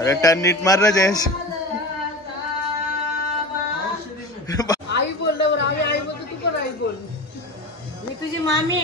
अरे टर्न नीट मार रे जयेश. आई बोलल्यावर आम्ही आई बोलतो, तू पण आई बोल. मी तुझी मामी,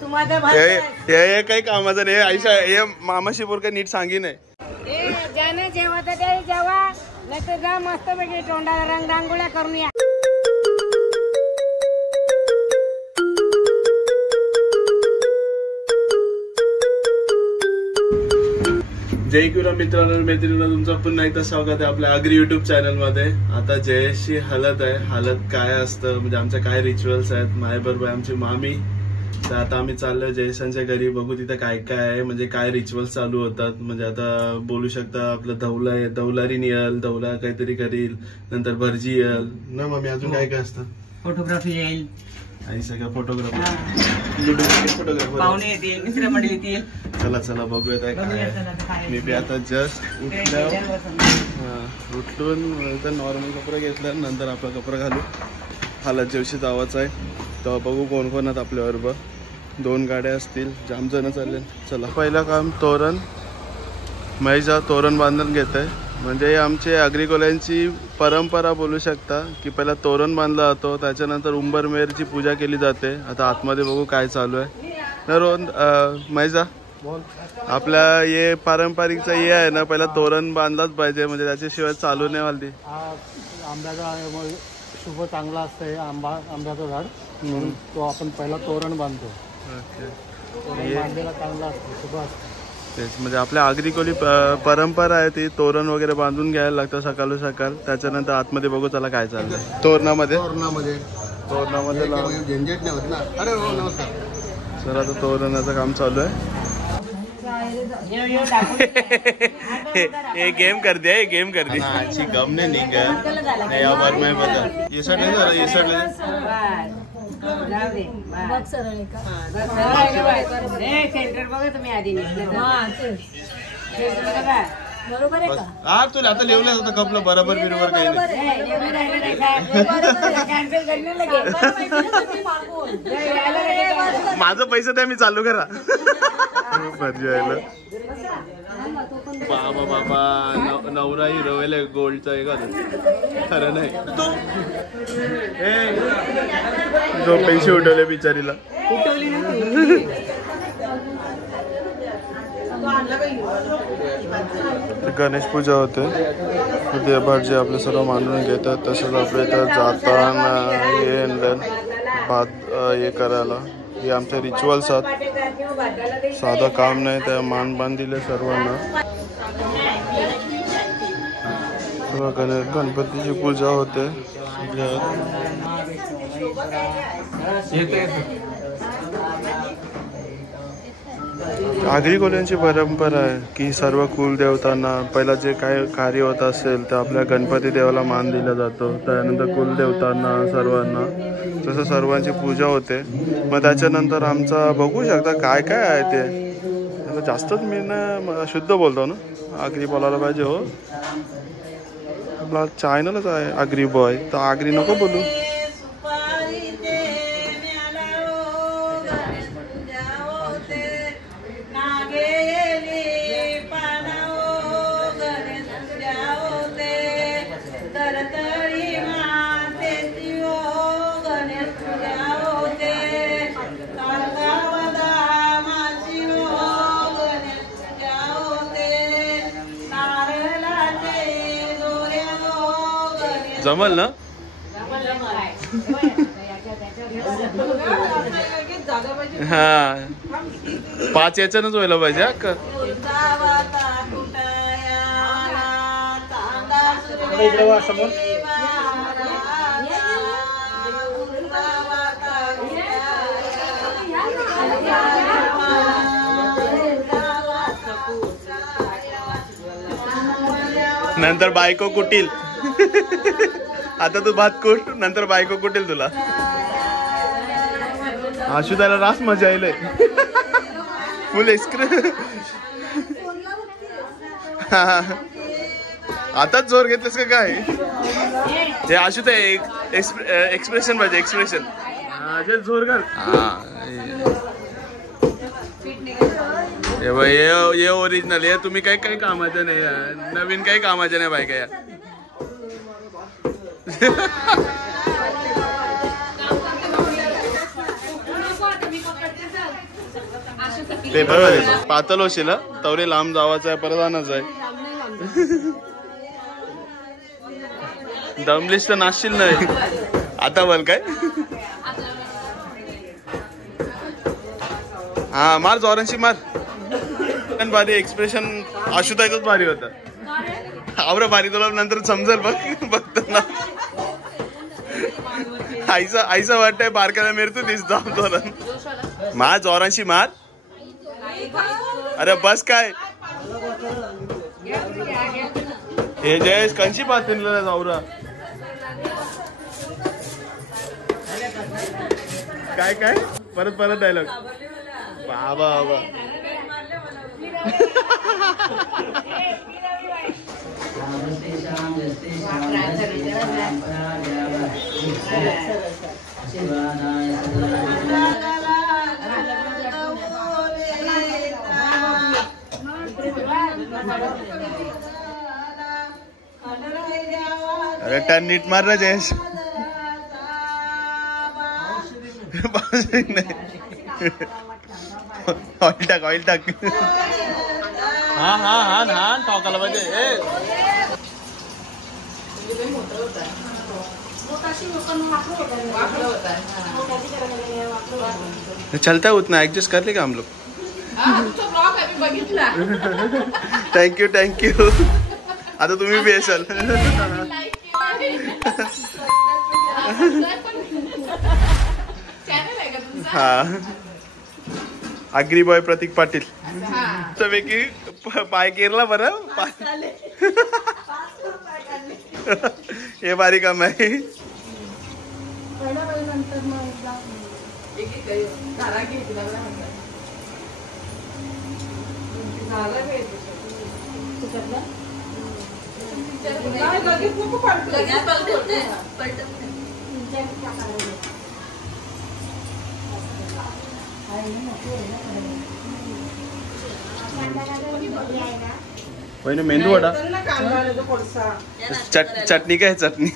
तू माझा भाऊ. हे काही कामाचं नाही. आयशा हे मामाशी बोल काय नीट सांगी नाही. ज्याने जेव्हा तर ते जेव्हा नाही तर जा मस्त पैकी तोंडाला रंग रांगोळ्या करून या. जय गुरु मित्रांनो मैत्रिणींनो, तुमचं पुन्हा एकदा स्वागत आहे आपल्या अग्री युट्यूब चॅनल मध्ये. आता जयेशची हालत आहे. हालत काय असतं म्हणजे आमच्या काय रिच्युअल्स आहेत. माझ्याबरोबर आमची मामी. तर आता आम्ही चाललोय जयेशांच्या घरी. बघू तिथं काय काय आहे, म्हणजे काय रिच्युअल्स चालू होतात. म्हणजे आता बोलू शकता आपलं दौलारी नियल, दौला काहीतरी करील, नंतर भरजी येईल ना मम्मी. अजून काय काय असतं. फोटोग्राफी येईल आणि सगळं फोटोग्राफर पाहुणे येतील, मित्रमंडळी येतील. चला चला बघूयात काय. मी बी आता जस्ट उठलून तर नॉर्मल कपडे घेतल्या, नंतर आपला कपडा घालू. हालत जेवशी जावाचं आहे तेव्हा बघू कोण कोण आहेत आपल्याबरोबर. 2 गाड्या असतील, जाम जण चालले. चला पहिलं काम तोरण. मैजा तोरण बांधून घेत आहे. म्हणजे आमचे अग्रिकोल्यांची परंपरा बोलू शकता की पहिला तोरण बांधला जातो, त्याच्यानंतर उंबरमेरची पूजा केली जाते. आता आतमध्ये बघू काय चालू आहे ना. मैजा आपल्या हे पारंपरिकचा हे आहे ना, पहिला तोरण बांधलाच पाहिजे, म्हणजे त्याच्याशिवाय चालू नाही वालती. आंब्याचा शुभ चांगला असतंय. आंब्याचं झाड म्हणून तो आपण पहिला तोरण बांधतो. बांधलेला चांगला असतो, शुभ असतो. तेच म्हणजे आपल्या आग्रिकोली परंपरा आहे ती. तोरण वगैरे बांधून घ्यायला लागतं सकाळ सकाळ. त्याच्यानंतर आतमध्ये बघू चला काय चाललंय. तोरणामध्ये झंझट नाही होत ना. अरे हो नमस्कार सर. आता तोरणाचं काम चालू आहे. ये गेम कर दिया, ये गेम कर दी. अच्छी गम ने नहीं कर यावर मैं बता. ये सर नहीं जरा, ये सर नहीं. सेंटर बघा तुम्ही आधी बरोबर आहे का. हा तुला आता लिहून आता कपलं बरोबर बिरोबर काही नाही. माझं पैसे द्या, मी चालू करा. बाबा बाबा नवरा हिरोवेल गोल्डचा आहे का खरं नाही. जो पैसे उठवले बिचारीला. गणेश पूजा होते. देवभाजी आपले सर्व मांडून घेतात. तसंच आपल्या इथं जाताना हे भात हे करायला हे आमचे रिच्युअल्स आहेत. साधं काम नाही, त्या मान दिले सर्वांना. गणपतीची पूजा होते. आग्रिकोल्यांची परंपरा आहे की सर्व कुलदेवतांना पहिला जे काय कार्य होत असेल तर आपल्या गणपती देवाला मान दिला जातो. त्यानंतर कुलदेवतांना सर्वांना तसं सर्वांची पूजा होते. मग त्याच्यानंतर आमचा बघू शकता काय काय आहे ते. जास्तच मी ना शुद्ध बोलतो ना, आग्री बोलायला पाहिजे. हो आपला चॅनलच आहे आग्री बॉय, तर आग्री नको बोलू. जमल ना. हा 5 याच्यानंच व्हायला पाहिजे. अक्का नंतर बायको कुटील. आता तू भात कुट, नंतर बायको कुटील तुला. आशू त्याला रास मजा येईल. फुल आताच जोर घेतलेस का काय. हे आशू ते एक्सप्रेशन पाहिजे. एक्सप्रेशन जोर घाल. हे बघ, हे ओरिजिनल. हे तुम्ही काही काही कामाचं नाही यार. नवीन काही कामाचं नाही बायका या. ते बरोबर पातळ होशील तवरे लांब जावाचं आहे परत आणायचं आहे. दमलीस तर नाचशील नाही आता बोल काय. हा मार जोरांशी मार. भारी एक्सप्रेशन आशुताईचंच भारी होतं. आवरा भारी तुला नंतर समजेल बघ बघताना. आईचा वाटतंय बारकाला मेरतो दिसतो जोरान. मार जोरांशी मार. अरे बस काय हे जयेश कंशी पाहतील जाऊरा. काय काय परत परत डायलॉग. बाबा बाबा अरे टन नीट मार रे जयेश. ऑइल टाक ऑइल टाक. हा हा हा हा टॉकाला पाहिजे. चलता उतना एडजस्ट कर लेगा हम लोग. Thank you thank you. आता तुम्ही बी असाल. हा अग्री बॉय प्रतीक पाटील पैकी पाय केरला बरं. हे भारी काम आहे. पहिने मेंदू वडा. चटणी काय चटणी.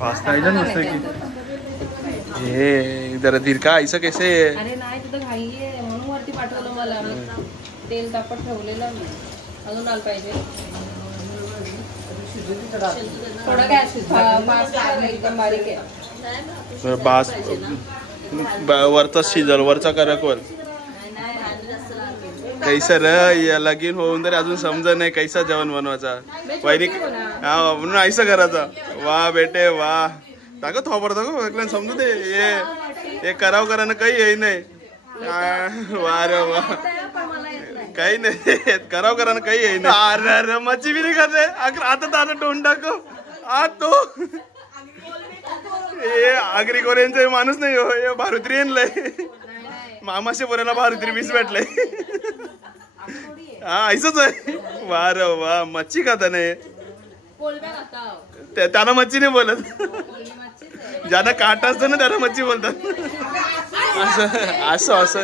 पास्ता ऐसा नसतं की हे जरा धीरका ऐसा कैसे. अरे नाही तिथं घाई आहे म्हणून वरती पाठवलं मला. तेल तापत ठेवलेलं मी अजून आलं पाहिजे. थोडं गॅस एकदम बारीक आहे. बास वरचा शिजल वरचा करक वर कैसा र लगीन होऊन तरी अजून समजा नाही कैसा जेवण बनवायचा. वैरी हा म्हणून ऐसा करायचा. वा बेटे वा दाखव थोपर दाखव समजू दे. हे कराव करानं काही येई नाही. वा रे वा काही नाही कराव करानं काही येई नाही. अरे मच्छी बी नाही खाते. आता दादा तोंड टाकव आ तो हे आगरी कोऱ्यांचा माणूस नाही हो. हे भारुत्री आणलंय मामाशे पोऱ्याला भारुत्री वीस भेटलंय. हा ऐसच आहे. वा रे वा मच्छी खाता नाही. त्याला मच्छी नाही बोलत. ज्यांना काटा असतो ना त्याला मच्छी बोलतात. असं असं असं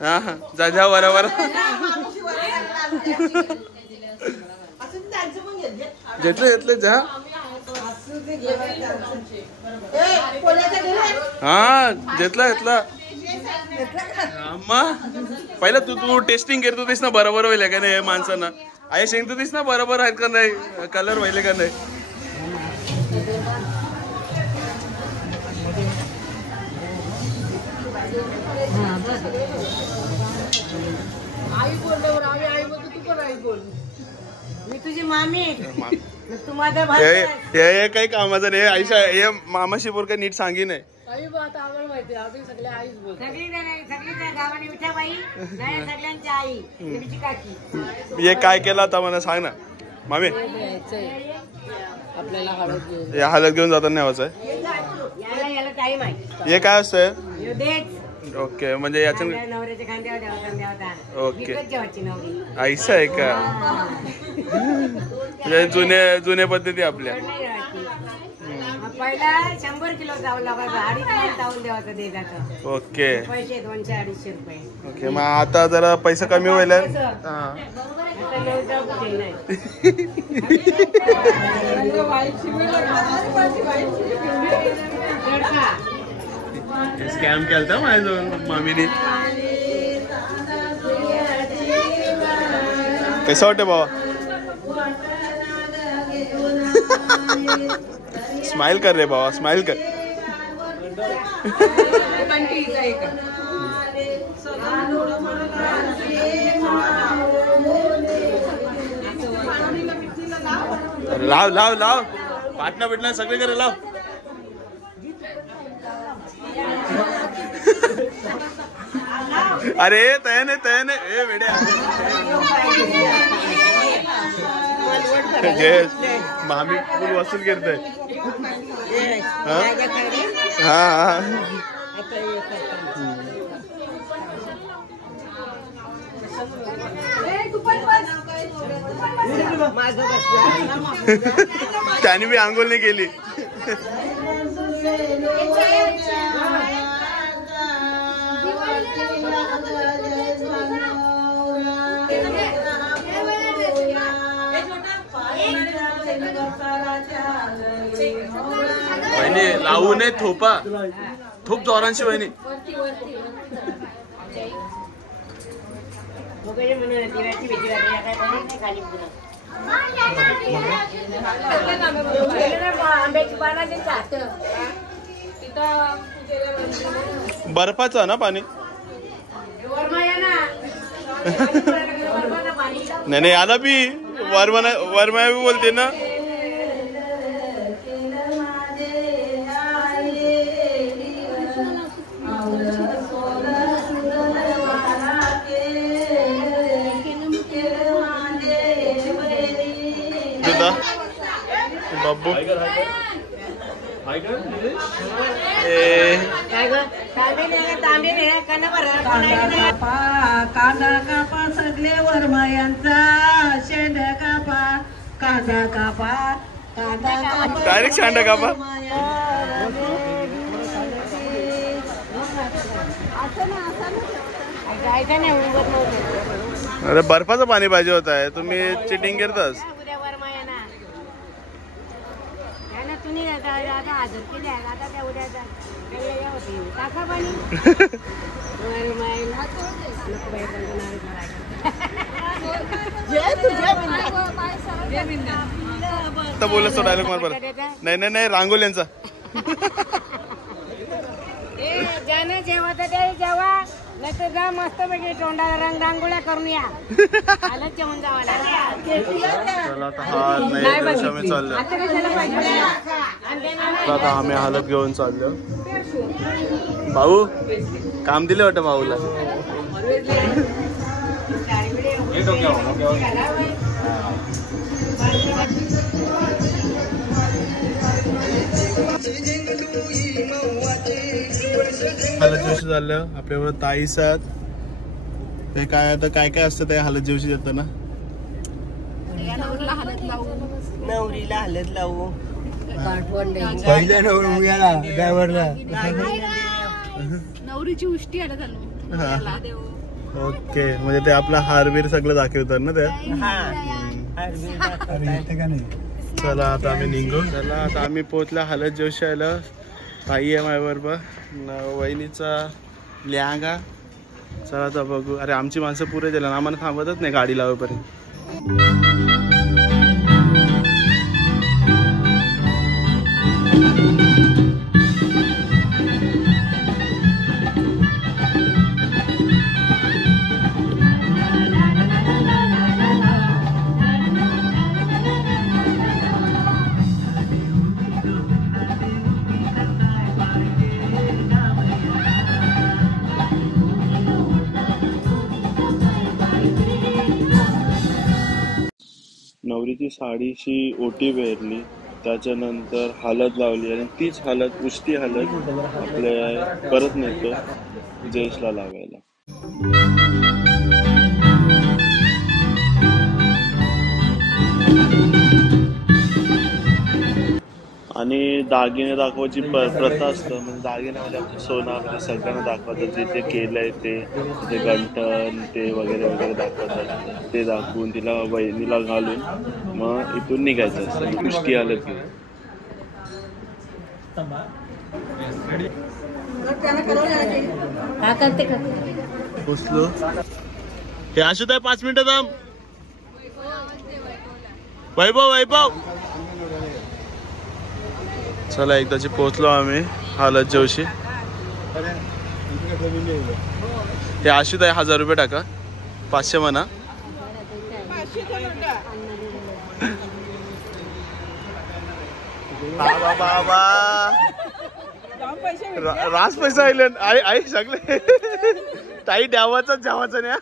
हा हा जा जा वरा वरा. घेतलं घेतलं जा. हा घेतला घेतला. पहिला तू टेस्टिंग करत होतीस ना बरोबर होईल का नाही माणसांना. आई शेंगत होतीस ना बरोबर आहेत का नाही कलर व्हायले का नाही. आई बोलल्यावर आम्ही आई बोलतो तू पण आई बोल. मी तुझी मामी तू माझा भाऊ. हे काही कामाचं नाही. आईशा हे मामाशी बोल काय नीट सांगी नाही. आई आता आम्हाला माहिती आहे सगळे आईच बोल. सगळी गावाने विठाबाई सगळ्यांची आई तुमची काकी. हे काय केलं आता मला सांग ना मामी. आपल्याला हळद घेऊन या हलत घेऊन जाताना न्यावाचं आहे. याला टाइम आहे. हे काय असतं. ओके म्हणजे याच्या नवऱ्याच्या खांद्यावर ओके विकत जेवायची नवरी. ऐसा आहे का. म्हणजे जुन्या पद्धती आपल्या. नाही राहत. पहिला 100 किलो चावल लागायचं 2.5 चावल द्यावाचं देगाचं ओके पैसे 200-250 रुपये. ओके. मग आता जरा पैसा कमी होईल. आता एवढं कुठे नाही. स्कॅम केलता माझ्याजवळ मामीने. कसं वाटतं बाबा? स्माइल कर रे बाबा, स्माइल कर. लाव लाव लाव पाटणा बिटणा सगळे करे लाव. अरे तयाने ए वेड्या मामी फुल वसूल करतोय. हा हा त्याने बी आंघोळ नाही केली. वहिनी लावू नये थोपा, थोप जोरांशी वहिनी. बर्फाचं ना पाणी? नाही आला बी वरमा बी बोलते ना. बाबू कांदा कापा सगळे वरमायांचा, शेंड्या कापा, कांदा कापा, कांदा कापा, डायरेक्ट शेंडा कापा. अरे बर्फाचं पाणी पाहिजे होत आहे, तुम्ही चिटिंग करतास. बोलत तो डायलॉग मार बरं. नाही रांगोल्यांचा. ज्यानं जेव्हा तर जेव्हा नाही तर जा मस्त पैकी तोंडाला रंग रांगोळ्या करून या. आलंच जेवण जावा चाललो. आता आम्ही हालत घेऊन चाललो. भाऊ काम दिले वाटतं भाऊला. हालत जोशी झालं आपल्याबरोबर ताई साथ. ते काय आता काय काय असतं ते हालत जोशी येतं ना. नवरीला हलत लावू, पहिल्या नवऱ्याला ड्रायव्हरला नवरीची उष्टी आला चालू. ओके. म्हणजे ते आपला हारबीर सगळं दाखवतात ना ते. चला आता आम्ही निघू. चला आता आम्ही पोहोचला हालत जोशाला. ताई आहे माझ्याबरोबर, वहिनीचा लँगा. चला आता बघू. अरे आमची माणसं पुरे दिला ना, आम्हाला थांबतच नाही गाडी लावेपर्यंत. नवरीची साडीची ओटी पेरली, त्याच्यानंतर हळद लावली आणि तीच हळद उष्टी हळद आपल्या परत नेतो जयेशला लावायला. आणि दागिने दाखवायची प्रथा असतं. म्हणजे दागिन्यामध्ये आपण सोनं म्हणजे सगळ्यांना दाखवतात, जे ते केलंय ते गंठण ते वगैरे वगैरे दाखवतात. ते दाखवून तिला वहिनीला घालून मग इथून निघायचं असतं. गोष्टी आलं की हा करते का पोचलो. हे अशोत आहे 5 मिनिटं थांब. वैभव चला एकदाची पोहोचलो आम्ही हालत जेवशी. हे अशोत आहे 1000 रुपये टाका. 500 म्हणा. बाबा रास पैसा आले आई सगळे ताई द्यावाचा नाही.